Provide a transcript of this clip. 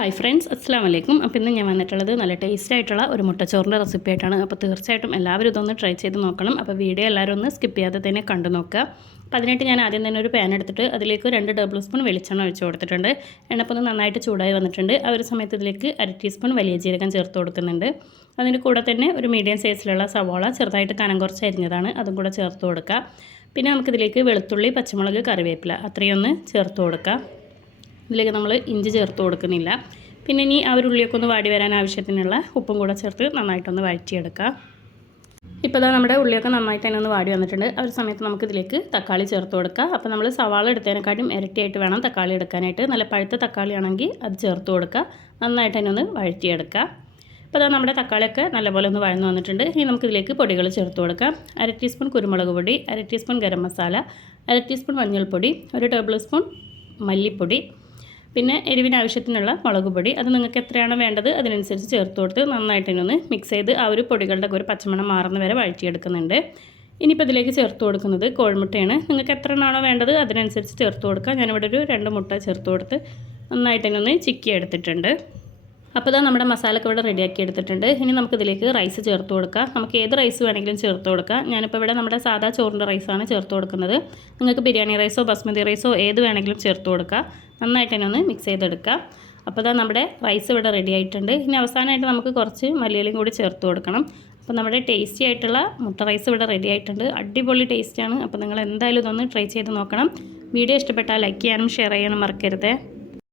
Hi friends, അസ്സാം വലൈക്കും. അപ്പോൾ ഇന്ന് ഞാൻ വന്നിട്ടുള്ളത് നല്ല ടേസ്റ്റ് ആയിട്ടുള്ള ഒരു മുട്ടച്ചോറിൻ്റെ റെസിപ്പി ആയിട്ടാണ്. അപ്പോൾ തീർച്ചയായിട്ടും എല്ലാവരും ഇതൊന്ന് ട്രൈ ചെയ്ത് നോക്കണം. അപ്പോൾ വീഡിയോ എല്ലാവരും ഒന്ന് സ്കിപ്പ് ചെയ്യാതെ തന്നെ കണ്ടു നോക്കുക. അപ്പോൾ അതിനായിട്ട് ഞാൻ ആദ്യം തന്നെ ഒരു പാൻ എടുത്തിട്ട് അതിലേക്ക് 2 ടേബിൾ സ്പൂൺ വെളിച്ചെണ്ണ ഒഴിച്ച് കൊടുത്തിട്ടുണ്ട്. എണ്ണപ്പം ഒന്ന് നന്നായിട്ട് ചൂടായി വന്നിട്ടുണ്ട്. ആ ഒരു സമയത്ത് ഇതിലേക്ക് 1/2 ടീസ്പൂൺ വലിയ ജീരകം ചേർത്ത് കൊടുക്കുന്നുണ്ട്. അതിൻ്റെ കൂടെ തന്നെ ഒരു മീഡിയം സൈസിലുള്ള സവാള ചെറുതായിട്ട് കനം കുറച്ച് അരിഞ്ഞതാണ്, അതും കൂടെ ചേർത്ത് കൊടുക്കുക. പിന്നെ നമുക്കിതിലേക്ക് വെളുത്തുള്ളി, പച്ചമുളക്, കറിവേപ്പില അത്രയൊന്ന് ചേർത്ത് കൊടുക്കുക. ഇതിലേക്ക് നമ്മൾ ഇഞ്ചി ചേർത്ത് കൊടുക്കുന്നില്ല. പിന്നെ ഇനി ആ ഒരു ഉള്ളിയൊക്കെ ഒന്ന് വാടി വരാൻ ആവശ്യത്തിനുള്ള ഉപ്പും കൂടെ ചേർത്ത് നന്നായിട്ടൊന്ന് വഴറ്റിയെടുക്കുക. ഇപ്പോൾ നമ്മുടെ ഉള്ളിയൊക്കെ നന്നായിട്ട് തന്നെ ഒന്ന് വാടി വന്നിട്ടുണ്ട്. ആ ഒരു സമയത്ത് നമുക്കിതിലേക്ക് തക്കാളി ചേർത്ത് കൊടുക്കുക. അപ്പോൾ നമ്മൾ സവാള എടുത്തതിനെക്കാട്ടും ഇരട്ടിയായിട്ട് വേണം തക്കാളി എടുക്കാനായിട്ട്. നല്ല പഴുത്ത തക്കാളി ആണെങ്കിൽ അത് ചേർത്ത് കൊടുക്കുക. നന്നായിട്ട് തന്നെ ഒന്ന് വഴറ്റിയെടുക്കുക. അപ്പോൾ നമ്മുടെ തക്കാളിയൊക്കെ നല്ലപോലെ ഒന്ന് വഴന്നു വന്നിട്ടുണ്ട്. ഇനി നമുക്കിതിലേക്ക് പൊടികൾ ചേർത്ത് കൊടുക്കാം. 1/2 ടീസ്പൂൺ കുരുമുളക് പൊടി, 1/2 ടീസ്പൂൺ ഗരം മസാല, 1/2 ടീസ്പൂൺ മഞ്ഞൾപ്പൊടി, 1 ടേബിൾ സ്പൂൺ മല്ലിപ്പൊടി, പിന്നെ എരിവിന് ആവശ്യത്തിനുള്ള മുളക് പൊടി. അത് നിങ്ങൾക്ക് എത്രയാണോ വേണ്ടത് അതിനനുസരിച്ച് ചേർത്ത് കൊടുത്ത് നന്നായിട്ട് തന്നെ ഒന്ന് മിക്സ് ചെയ്ത് ആ ഒരു പൊടികളുടെ ഒരു പച്ചമണം മാറുന്ന വരെ വഴറ്റിയെടുക്കുന്നുണ്ട്. ഇനിയിപ്പോൾ ഇതിലേക്ക് ചേർത്ത് കൊടുക്കുന്നത് കോഴിമുട്ടയാണ്. നിങ്ങൾക്ക് എത്ര എണ്ണമാണോ വേണ്ടത് അതിനനുസരിച്ച് ചേർത്ത് കൊടുക്കുക. ഞാനിവിടെ ഒരു 2 മുട്ട ചേർത്ത് കൊടുത്ത് നന്നായിട്ട് തന്നെ ഒന്ന് ചിക്കി എടുത്തിട്ടുണ്ട്. അപ്പോൾ നമ്മുടെ മസാലയൊക്കെ ഇവിടെ റെഡിയാക്കി എടുത്തിട്ടുണ്ട്. ഇനി നമുക്കിതിലേക്ക് റൈസ് ചേർത്ത് കൊടുക്കാം. നമുക്ക് ഏത് റൈസ് വേണമെങ്കിലും ചേർത്ത് കൊടുക്കാം. ഞാനിപ്പോൾ ഇവിടെ നമ്മുടെ സാധാ ചോറിൻ്റെ റൈസാണ് ചേർത്ത് കൊടുക്കുന്നത്. നിങ്ങൾക്ക് ബിരിയാണി റൈസോ ബസ്മതി റൈസോ ഏത് വേണമെങ്കിലും ചേർത്ത് കൊടുക്കുക. നന്നായിട്ട് തന്നെ ഒന്ന് മിക്സ് ചെയ്തെടുക്കുക. അപ്പോൾ നമ്മുടെ റൈസ് ഇവിടെ റെഡി ആയിട്ടുണ്ട്. ഇനി അവസാനമായിട്ട് നമുക്ക് കുറച്ച് മല്ലിയിലയും കൂടി ചേർത്ത് കൊടുക്കണം. അപ്പോൾ നമ്മുടെ ടേസ്റ്റി ആയിട്ടുള്ള മുട്ട റൈസ് ഇവിടെ റെഡി ആയിട്ടുണ്ട്. അടിപൊളി ടേസ്റ്റാണ്. അപ്പോൾ നിങ്ങൾ എന്തായാലും ഇതൊന്ന് ട്രൈ ചെയ്ത് നോക്കണം. വീഡിയോ ഇഷ്ടപ്പെട്ടാൽ ലൈക്ക് ചെയ്യാനും ഷെയർ ചെയ്യാനും മറക്കരുത്.